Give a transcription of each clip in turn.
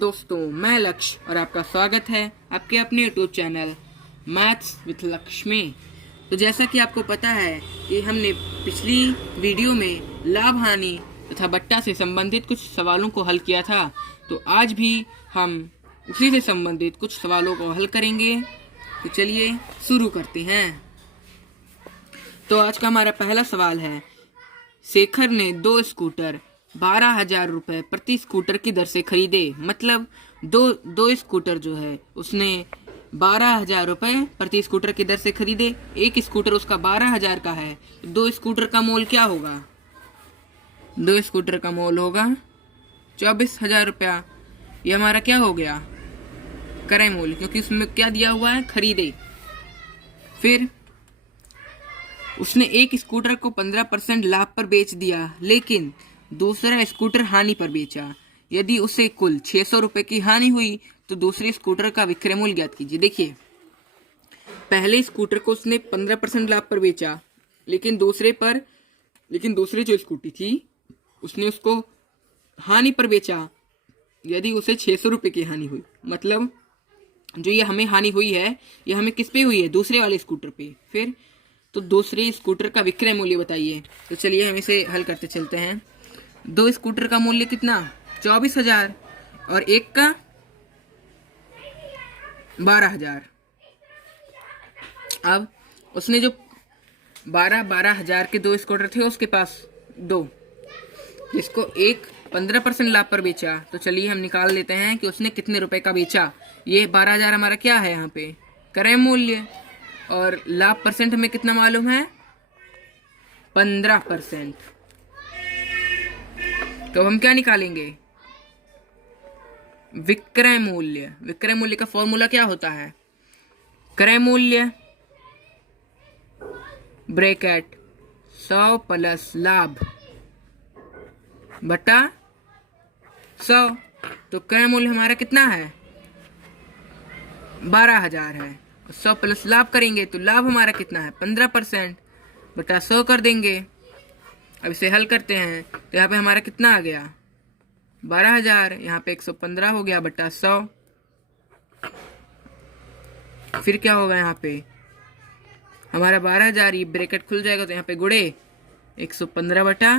दोस्तों, मैं लक्ष्य और आपका स्वागत है आपके अपने यूट्यूब चैनल मैथ्स विथ लक्ष्य में। तो जैसा कि आपको पता है कि हमने पिछली वीडियो में लाभ हानि तथा बट्टा से संबंधित कुछ सवालों को हल किया था, तो आज भी हम उसी से संबंधित कुछ सवालों को हल करेंगे। तो चलिए शुरू करते हैं। तो आज का हमारा पहला सवाल है, शेखर ने 2 स्कूटर 12,000 रुपये प्रति स्कूटर की दर से खरीदे। मतलब दो स्कूटर जो है उसने 12,000 रुपये प्रति स्कूटर की दर से खरीदे। एक स्कूटर उसका 12,000 का है, 2 स्कूटर का मोल क्या होगा? 2 स्कूटर का मोल होगा 24,000 रुपया। ये हमारा क्या हो गया? क्रय मूल्य, क्योंकि उसमें क्या दिया हुआ है? खरीदे। फिर उसने एक स्कूटर को 15% लाभ पर बेच दिया, लेकिन दूसरा स्कूटर हानि पर बेचा। यदि उसे कुल 600 रुपये की हानि हुई तो दूसरे स्कूटर का विक्रय मूल्य ज्ञात कीजिए। देखिए, पहले स्कूटर को उसने 15% लाभ पर बेचा, लेकिन दूसरे जो स्कूटी थी उसने उसको हानि पर बेचा। यदि उसे 600 रुपये की हानि हुई, मतलब जो ये हमें हानि हुई है ये हमें किस पे हुई है? दूसरे वाले स्कूटर पे। फिर तो दूसरे स्कूटर का विक्रय मूल्य बताइए। तो चलिए हम इसे हल करते चलते हैं। 2 स्कूटर का मूल्य कितना? 24,000 और एक का 12,000। अब उसने जो 12,000 के 2 स्कूटर थे उसके पास 2, जिसको एक 15% लाभ पर बेचा। तो चलिए हम निकाल लेते हैं कि उसने कितने रुपए का बेचा। ये 12,000 हमारा क्या है? यहाँ पे क्रय मूल्य, और लाभ परसेंट हमें कितना मालूम है? 15%। तो हम क्या निकालेंगे? विक्रय मूल्य। विक्रय मूल्य का फॉर्मूला क्या होता है? क्रय मूल्य ब्रैकेट 100 प्लस लाभ बटा 100। तो क्रय मूल्य हमारा कितना है? 12,000 है। 100 प्लस लाभ करेंगे तो लाभ हमारा कितना है? 15% बटा 100 कर देंगे। अब इसे हल करते हैं तो यहाँ पे हमारा कितना आ गया? 12,000। यहाँ पे 115 हो गया बटा 100। फिर क्या होगा? यहाँ पे हमारा 12,000, ये ब्रैकेट खुल जाएगा तो यहाँ पे गुणे 115 बटा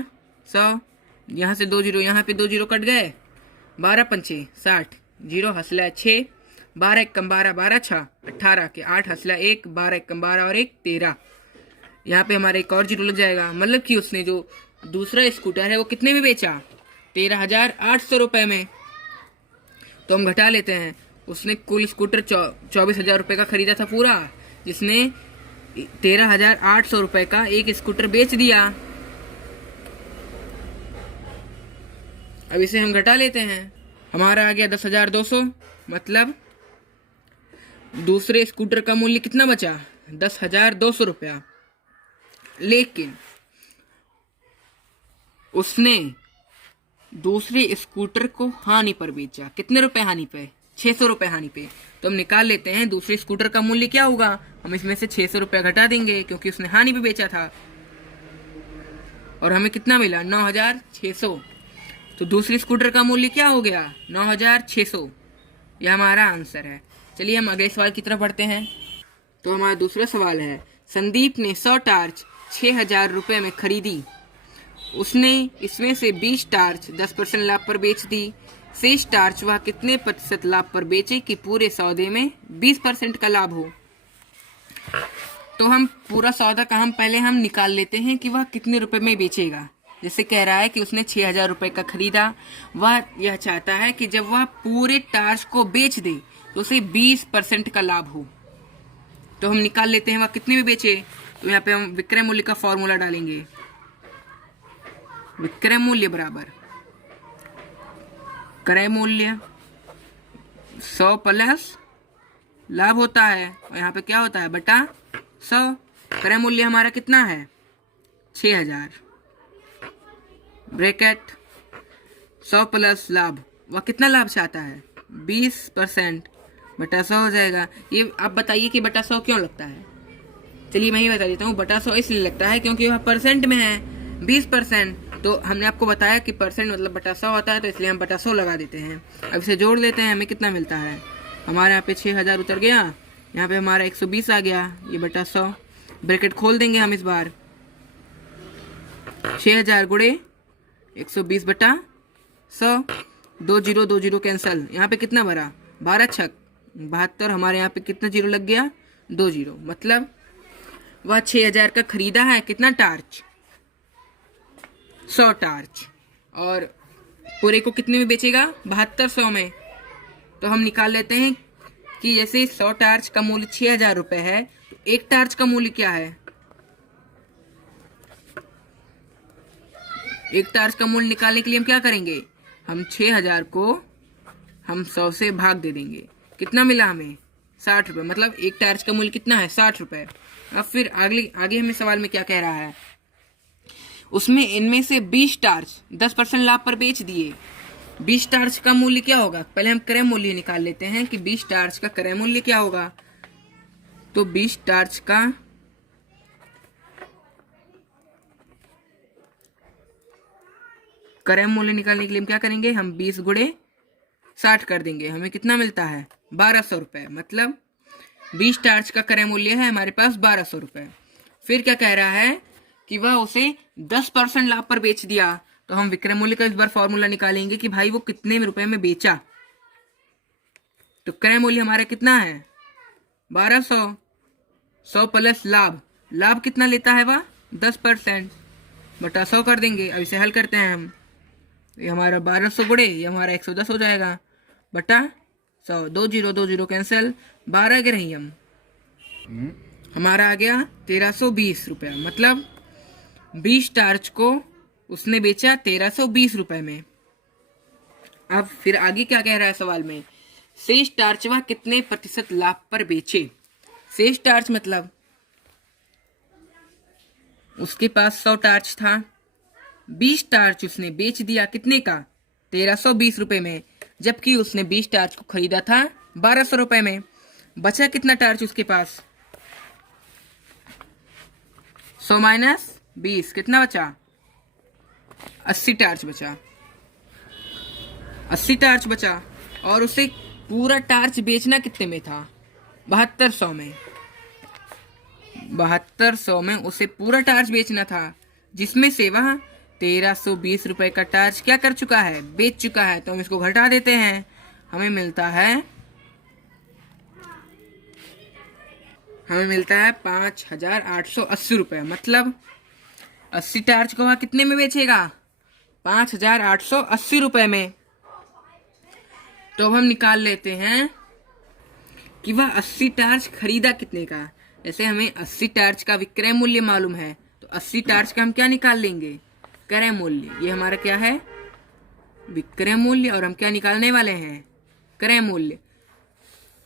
100। यहाँ से 2 जीरो, यहाँ पे 2 जीरो कट गए। 12 पंचे 60, 0 हंसला 6, 12 एकम 12, 12 6 18 के 8 हंसला 1, 12 एकम 12 और 1 13। यहाँ पे हमारा एक और जीरो लग जाएगा। मतलब कि उसने जो दूसरा स्कूटर है वो कितने में बेचा? 13,800 रुपये में। तो हम घटा लेते हैं। उसने कुल स्कूटर 24,000 रुपये का खरीदा था पूरा, जिसने 13,800 रुपये का एक स्कूटर बेच दिया। अब इसे हम घटा लेते हैं। हमारा आ गया 10,200। मतलब दूसरे स्कूटर का मूल्य कितना बचा? 10,200 रुपया। लेकिन उसने दूसरे स्कूटर को हानि पर बेचा। कितने रुपए हानि पे? 600 रुपये हानि पे। तो हम निकाल लेते हैं दूसरे स्कूटर का मूल्य क्या होगा। हम इसमें से 600 रुपया घटा देंगे, क्योंकि उसने हानि पे बेचा था। और हमें कितना मिला? 9,600। तो दूसरे स्कूटर का मूल्य क्या हो गया? 9,600। यह हमारा आंसर है। चलिए हम अगले सवाल की तरफ बढ़ते हैं। तो हमारा दूसरा सवाल है, संदीप ने 100 टार्च 6,000 रुपये में खरीदी। उसने इसमें से 20 टार्च 10% लाभ पर बेच दी। शेष टार्च वह कितने प्रतिशत लाभ पर बेचे कि पूरे सौदे में 20% का लाभ हो? तो हम पूरा सौदा का पहले हम निकाल लेते हैं कि वह कितने रुपए में बेचेगा। जैसे कह रहा है कि उसने 6,000 रुपये का खरीदा, वह यह चाहता है कि जब वह पूरे टार्च को बेच दे तो उसे 20% का लाभ हो। तो हम निकाल लेते हैं वह कितने में बेचे। तो यहाँ पे हम विक्रय मूल्य का फॉर्मूला डालेंगे। विक्रय मूल्य बराबर क्रय मूल्य 100 प्लस लाभ होता है, और यहाँ पे क्या होता है? बटा 100। क्रय मूल्य हमारा कितना है? 6,000 ब्रैकेट 100 प्लस लाभ। वह कितना लाभ चाहता है? 20% बटा 100 हो जाएगा। ये आप बताइए कि बटा 100 क्यों लगता है? चलिए मैं ही बता देता हूँ। बटा 100 इसलिए लगता है क्योंकि वह परसेंट में है। 20% तो हमने आपको बताया कि परसेंट मतलब बटा 100 होता है, तो इसलिए हम बटा 100 लगा देते हैं। अब इसे जोड़ लेते हैं, हमें कितना मिलता है। हमारे यहाँ पे 6000 उतर गया, यहाँ पे हमारा 120 आ गया, ये बटा 100। ब्रैकेट खोल देंगे हम इस बार, 6000 गुणे 120 बटा 100, 2 जीरो कैंसल। यहाँ पे कितना भरा, 12 छक 72। हमारे यहाँ पे कितना जीरो लग गया, 2 जीरो। मतलब वह 6000 का खरीदा है कितना टार्च, 100 टार्च, और पूरे को कितने में बेचेगा, 7200 में। तो हम निकाल लेते हैं कि जैसे 100 टार्च का मूल्य 6000 रुपये है, तो एक टार्च का मूल्य क्या है। एक टार्च का मूल्य निकालने के लिए हम क्या करेंगे, हम 6000 को हम 100 से भाग दे देंगे। कितना मिला हमें, 60 रुपये। मतलब एक टार्च का मूल्य कितना है, 60 रुपये। अब फिर आगे हमें सवाल में क्या कह रहा है, उसमें इनमें से 20 टार्च 10% लाभ पर बेच दिए। 20 टार्च का मूल्य क्या होगा, पहले हम क्रय मूल्य निकाल लेते हैं कि 20 टार्च का क्रय मूल्य क्या होगा। तो 20 टार्च का क्रय मूल्य निकालने के लिए हम क्या करेंगे, हम 20 गुणे 60 कर देंगे, हमें कितना मिलता है, 1200 रुपये। मतलब 20 टार्च का क्रय मूल्य है हमारे पास 1200 रुपये। फिर क्या कह रहा है कि वह उसे 10% लाभ पर बेच दिया। तो हम विक्रय मूल्य का इस बार फॉर्मूला निकालेंगे कि भाई वो कितने रुपए में बेचा। तो क्रय मूल्य हमारा कितना है, 1200, 100 प्लस लाभ, लाभ कितना लेता है वह, 10%, बटा 100 कर देंगे। अब इसे हल करते हैं हम, ये हमारा 1200 गुणे ये हमारा 110 हो जाएगा, बटा 100, 2 जीरो कैंसिल, 12 के रही हम, हमारा आ गया 1320 रुपया। मतलब 20 टार्च को उसने बेचा 1320 रुपये में। अब फिर आगे क्या कह रहा है सवाल में, शेष टार्च वह कितने प्रतिशत लाभ पर बेचे। शेष टार्च मतलब उसके पास 100 टार्च था, 20 टार्च उसने बेच दिया कितने का, 1320 रुपये में, जबकि उसने 20 टार्च को खरीदा था 1200 रुपये में। बचा कितना टार्च उसके पास, 100 माइनस 20 कितना बचा, 80 टार्च बचा, 80 टार्च बचा। और उसे पूरा टार्च बेचना कितने में था, 7200 में। 7200 में उसे पूरा टार्च बेचना था, जिसमें से वह 1320 रुपये का टार्च क्या कर चुका है, बेच चुका है। तो हम इसको घटा देते हैं, हमें मिलता है 5880 रुपये। मतलब 80 टार्च को वह कितने में बेचेगा, 5880 रुपये में। तो अब हम निकाल लेते हैं कि वह 80 टार्च खरीदा कितने का। जैसे हमें 80 टार्च का विक्रय मूल्य मालूम है, तो 80 टार्च का हम क्या निकाल लेंगे, क्रय मूल्य। ये हमारा क्या है, विक्रय मूल्य, और हम क्या निकालने वाले हैं, क्रय मूल्य।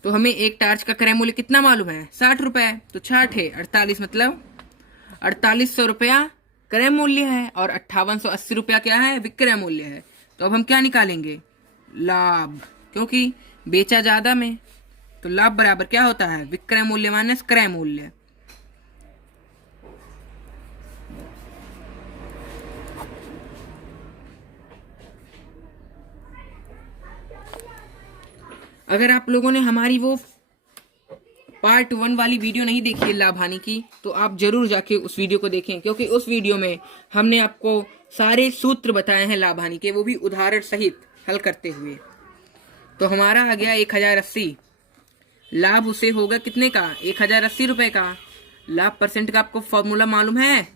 तो हमें एक टार्च का क्रय मूल्य कितना मालूम है, 60 रुपये। तो 60 है 48, मतलब 4800 रुपया क्रय मूल्य है और 5880 रुपया क्या है, विक्रय मूल्य है। तो अब हम क्या निकालेंगे, लाभ, क्योंकि बेचा ज्यादा में। तो लाभ बराबर क्या होता है, विक्रय मूल्य माइनस क्रय मूल्य। अगर आप लोगों ने हमारी वो पार्ट 1 वाली वीडियो नहीं देखी है लाभ हानि की, तो आप जरूर जाके उस वीडियो को देखें, क्योंकि उस वीडियो में हमने आपको सारे सूत्र बताए हैं लाभ हानि के, वो भी उदाहरण सहित हल करते हुए। तो हमारा आ गया 1080, लाभ उसे होगा कितने का, 1080 रुपये का। लाभ परसेंट का आपको फॉर्मूला मालूम है,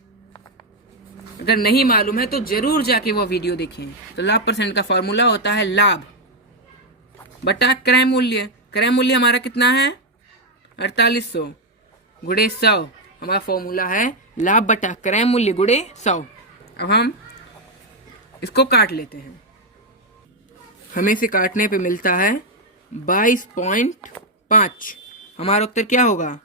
अगर नहीं मालूम है तो जरूर जाके वो वीडियो देखें। तो लाभ परसेंट का फॉर्मूला होता है लाभ बटा क्रय मूल्य। क्रय मूल्य हमारा कितना है, 4800 गुणे 100, हमारा फॉर्मूला है लाभ बटा क्रय मूल्य गुणे 100। अब हम इसको काट लेते हैं, हमें इसे काटने पे मिलता है 22.5। हमारा उत्तर क्या होगा,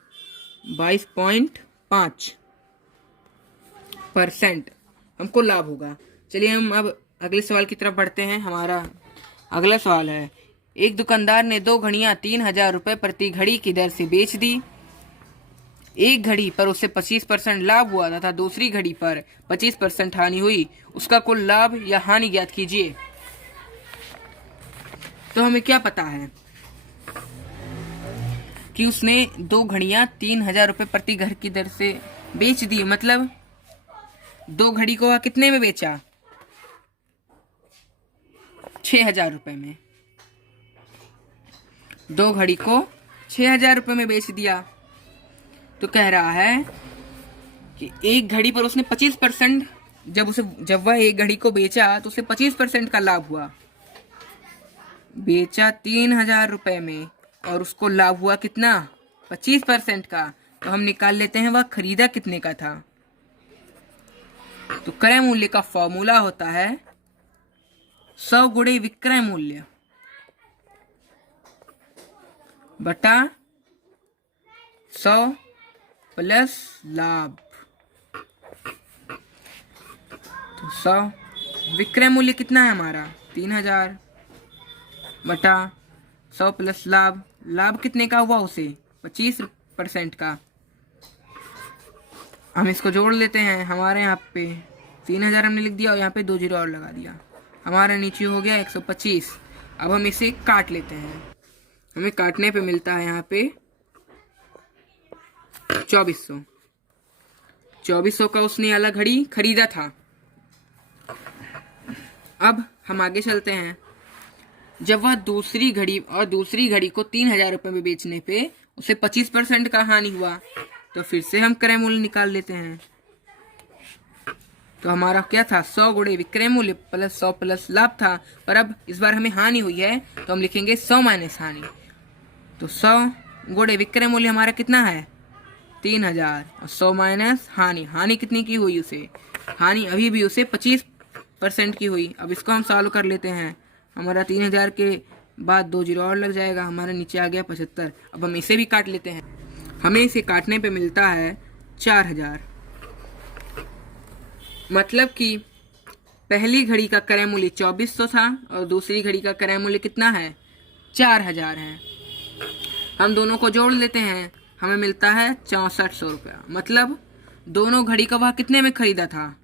22.5% हमको लाभ होगा। चलिए हम अब अगले सवाल की तरफ बढ़ते हैं। हमारा अगला सवाल है, एक दुकानदार ने 2 घड़ियां 3000 रुपये प्रति घड़ी की दर से बेच दी। एक घड़ी पर उससे 25% लाभ हुआ तथा दूसरी घड़ी पर 25% हानि हुई, उसका कुल लाभ या हानि ज्ञात कीजिए। तो हमें क्या पता है कि उसने 2 घड़ियां 3,000 रुपये प्रति घर की दर से बेच दी। मतलब 2 घड़ी को वह कितने में बेचा? 6,000 रुपये में। 2 घड़ी को 6,000 रुपये में बेच दिया। तो कह रहा है कि एक घड़ी पर उसने 25%, जब वह एक घड़ी को बेचा तो उसे 25% का लाभ हुआ। बेचा 3,000 रुपये में और उसको लाभ हुआ कितना? 25% का। तो हम निकाल लेते हैं वह खरीदा कितने का था। तो क्रय मूल्य का फॉर्मूला होता है 100 गुणे विक्रय मूल्य बटा 100 प्लस लाभ। तो 100 विक्रय मूल्य कितना है हमारा? 3,000 बटा 100 प्लस लाभ। लाभ कितने का हुआ उसे? 25% का। हम इसको जोड़ लेते हैं। हमारे यहाँ पे 3,000 हमने लिख दिया और यहाँ पे 2 जीरो और लगा दिया। हमारा नीचे हो गया 125। अब हम इसे काट लेते हैं। हमें काटने पे मिलता है यहाँ पे 2400। 2400 का उसने अलग घड़ी खरीदा था। अब हम आगे चलते हैं। जब वह दूसरी घड़ी को 3,000 रुपये में बेचने पे उसे 25% का हानि हुआ, तो फिर से हम क्रय मूल्य निकाल लेते हैं। तो हमारा क्या था? 100 गुणे विक्रय मूल्य प्लस 100 प्लस लाभ था। पर अब इस बार हमें हानि हुई है तो हम लिखेंगे 100 माइनस हानि। तो 100 गुणे विक्रय मूल्य हमारा कितना है? 3,000 और 100 माइनस हानि। हानि कितनी की हुई उसे? हानि अभी भी उसे 25% की हुई। अब इसको हम सॉल्व कर लेते हैं। हमारा 3,000 के बाद 2 जीरो और लग जाएगा। हमारा नीचे आ गया 75। अब हम इसे भी काट लेते हैं। हमें इसे काटने पे मिलता है 4,000। मतलब कि पहली घड़ी का क्रय मूल्य 2400 था और दूसरी घड़ी का क्रय मूल्य कितना है? 4,000 है। हम दोनों को जोड़ लेते हैं। हमें मिलता है 6400 रुपया। मतलब दोनों घड़ी का वह कितने में खरीदा था?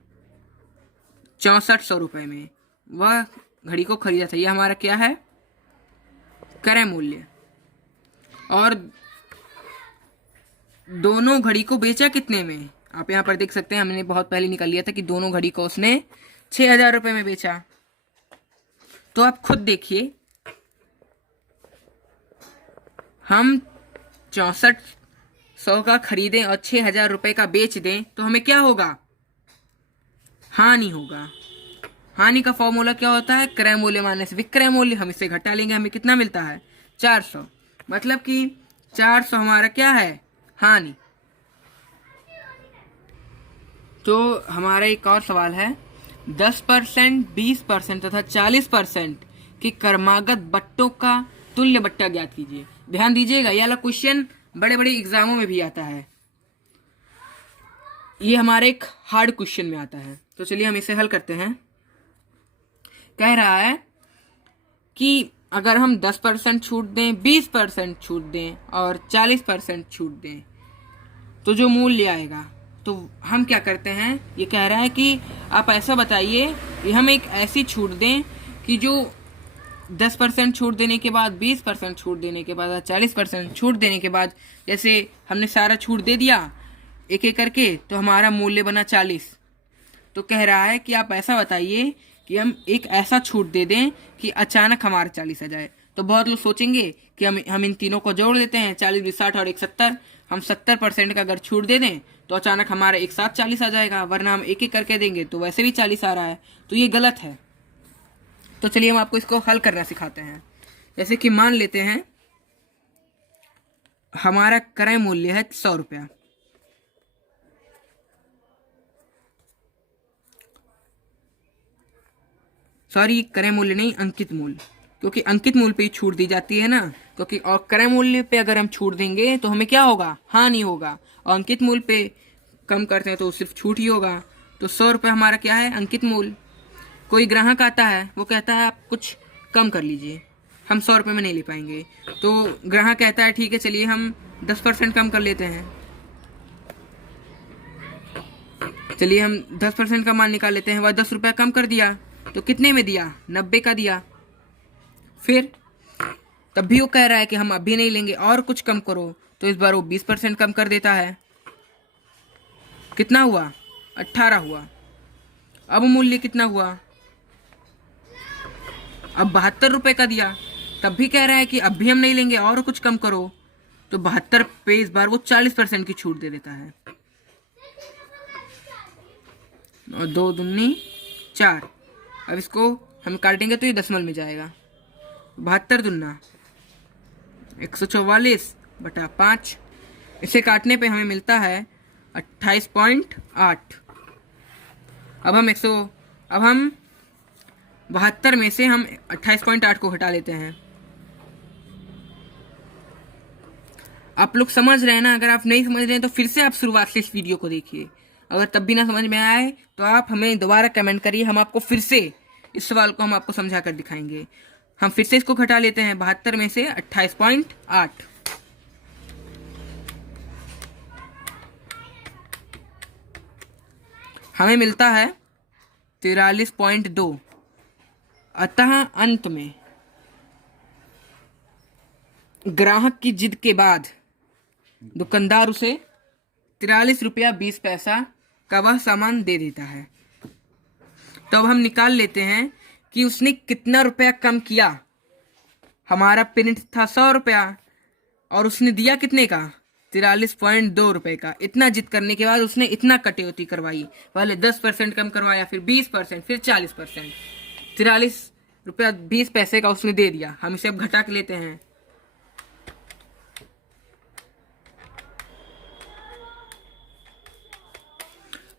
6400 रुपये में वह घड़ी को खरीदा था। यह हमारा क्या है? क्रय मूल्य। और दोनों घड़ी को बेचा कितने में? आप यहाँ पर देख सकते हैं, हमने बहुत पहले निकाल लिया था कि दोनों घड़ी को उसने 6,000 रुपये में बेचा। तो आप खुद देखिए, हम 6400 का खरीदें और 6,000 रुपये का बेच दें तो हमें क्या होगा? हानि होगा। हानि का फॉर्मूला क्या होता है? क्रय मूल्य माइनस विक्रय मूल्य। हम इसे घटा लेंगे, हमें कितना मिलता है? 400। मतलब कि 400 हमारा क्या है? हानि। तो हमारा एक और सवाल है, 10%, 20% तथा 40% की क्रमागत बट्टों का तुल्य बट्टा ज्ञात कीजिए। ध्यान दीजिएगा, यह वाला क्वेश्चन बड़े बड़े एग्जामों में भी आता है। ये हमारे एक हार्ड क्वेश्चन में आता है। तो चलिए हम इसे हल करते हैं। कह रहा है कि अगर हम 10% छूट दें, 20% छूट दें और 40% छूट दें तो जो मूल्य आएगा, तो हम क्या करते हैं? ये कह रहा है कि आप ऐसा बताइए कि हम एक ऐसी छूट दें कि जो 10% छूट देने के बाद, 20% छूट देने के बाद, 40% छूट देने के बाद, जैसे हमने सारा छूट दे दिया एक एक करके, तो हमारा मूल्य बना 40। तो कह रहा है कि आप ऐसा बताइए कि हम एक ऐसा छूट दे दें कि अचानक हमारा 40 आ जाए। तो बहुत लोग सोचेंगे कि हम इन तीनों को जोड़ देते हैं, 40, 20, 60 और 170। हम 70% का अगर छूट दे दें तो अचानक हमारा एक साथ 40 आ जाएगा, वरना हम एक एक करके देंगे तो वैसे भी 40 आ रहा है। तो ये गलत है। तो चलिए हम आपको इसको हल करना सिखाते हैं। जैसे कि मान लेते हैं हमारा क्रय मूल्य है 100 रुपया। सॉरी, क्रय मूल्य नहीं, अंकित मूल्य, क्योंकि अंकित मूल्य पे ही छूट दी जाती है ना। क्योंकि और क्रय मूल्य पे अगर हम छूट देंगे तो हमें क्या होगा? हानि होगा। और अंकित मूल्य पे कम करते हैं तो सिर्फ छूट ही होगा। तो 100 रुपये हमारा क्या है? अंकित मूल्य। कोई ग्राहक आता है, वो कहता है आप कुछ कम कर लीजिए, हम 100 रुपये में नहीं ले पाएंगे। तो ग्राहक कहता है ठीक है चलिए हम 10% कम कर लेते हैं। चलिए हम 10% का मान निकाल लेते हैं। वह 10 रुपया कम कर दिया तो कितने में दिया, 90 का दिया। फिर तब भी वो कह रहा है कि हम अभी नहीं लेंगे और कुछ कम करो, तो इस बार वो 20% कम कर देता है। कितना हुआ, 18 हुआ। अब मूल्य कितना हुआ, अब 72 रुपये का दिया। तब भी कह रहा है कि अब भी हम नहीं लेंगे और कुछ कम करो, तो 72 पे इस बार वो 40% की छूट दे देता है। और 2 दूनी 4। अब इसको हम काटेंगे तो ये दशमलव में जाएगा। 72 दूना 144 बटा 5। इसे काटने पे हमें मिलता है 28.8। अब हम 72 में से हम 28.8 को हटा लेते हैं। आप लोग समझ रहे हैं ना? अगर आप नहीं समझ रहे हैं तो फिर से आप शुरुआत से इस वीडियो को देखिए। अगर तब भी ना समझ में आए तो आप हमें दोबारा कमेंट करिए, हम आपको फिर से इस सवाल को हम आपको समझा कर दिखाएंगे। हम फिर से इसको घटा लेते हैं। 72 में से 28.8, हमें मिलता है 43.2। अतः अंत में ग्राहक की जिद के बाद दुकानदार उसे 43 रुपया 20 पैसा का वह सामान दे देता है। तो अब हम निकाल लेते हैं कि उसने कितना रुपया कम किया। हमारा प्रिंट था 100 रुपया और उसने दिया कितने का, 43.2 रुपये का। इतना जिद करने के बाद उसने इतना कटौती करवाई। पहले 10% कम करवाया, फिर 20%, फिर 40%। 43 रुपया 20 पैसे का उसने दे दिया। हम इसे अब घटा के लेते हैं।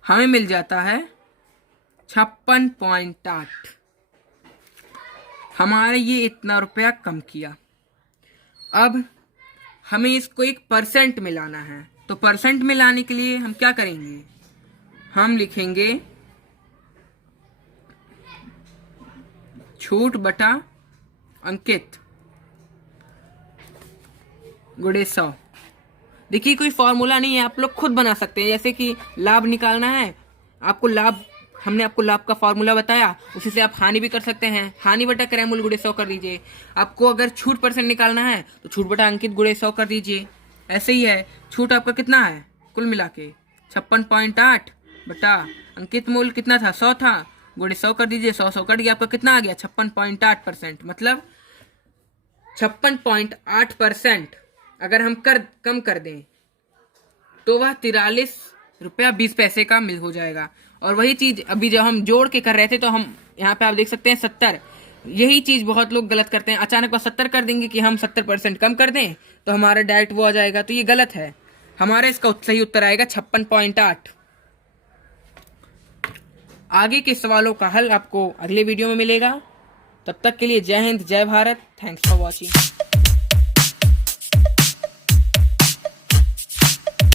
हमें मिल जाता है 56.8। हमारे ये इतना रुपया कम किया। अब हमें इसको एक परसेंट में लाना है, तो परसेंट में लाने के लिए हम क्या करेंगे, हम लिखेंगे छूट बटा अंकित गुणे 100। देखिए कोई फॉर्मूला नहीं है, आप लोग खुद बना सकते हैं। जैसे कि लाभ निकालना है आपको, हमने आपको लाभ का फॉर्मूला बताया, उसी से आप हानि भी कर सकते हैं। हानि बटा क्रय मूल्य गुणे 100 कर दीजिए। आपको अगर छूट परसेंट निकालना है तो छूट बटा अंकित गुणे 100 कर दीजिए। ऐसे ही है। छूट आपका कितना है कुल मिला के 56.8 बटा अंकित मूल्य कितना था, 100 था, गुणे 100 कर दीजिए। 100 कट गया, आपका कितना आ गया 56.8%। मतलब 56.8% अगर हम कम कर दें तो वह 43 रुपया 20 पैसे का मिल हो जाएगा। और वही चीज अभी जब हम जोड़ के कर रहे थे तो हम यहाँ पे आप देख सकते हैं 70। यही चीज बहुत लोग गलत करते हैं। अचानक वह 70 कर देंगे कि हम 70% कम कर दें तो हमारा डायरेक्ट वो आ जाएगा, तो ये गलत है। हमारा इसका सही उत्तर आएगा 56.8। आगे के सवालों का हल आपको अगले वीडियो में मिलेगा। तब तक के लिए जय हिंद, जय भारत। Thanks for watching.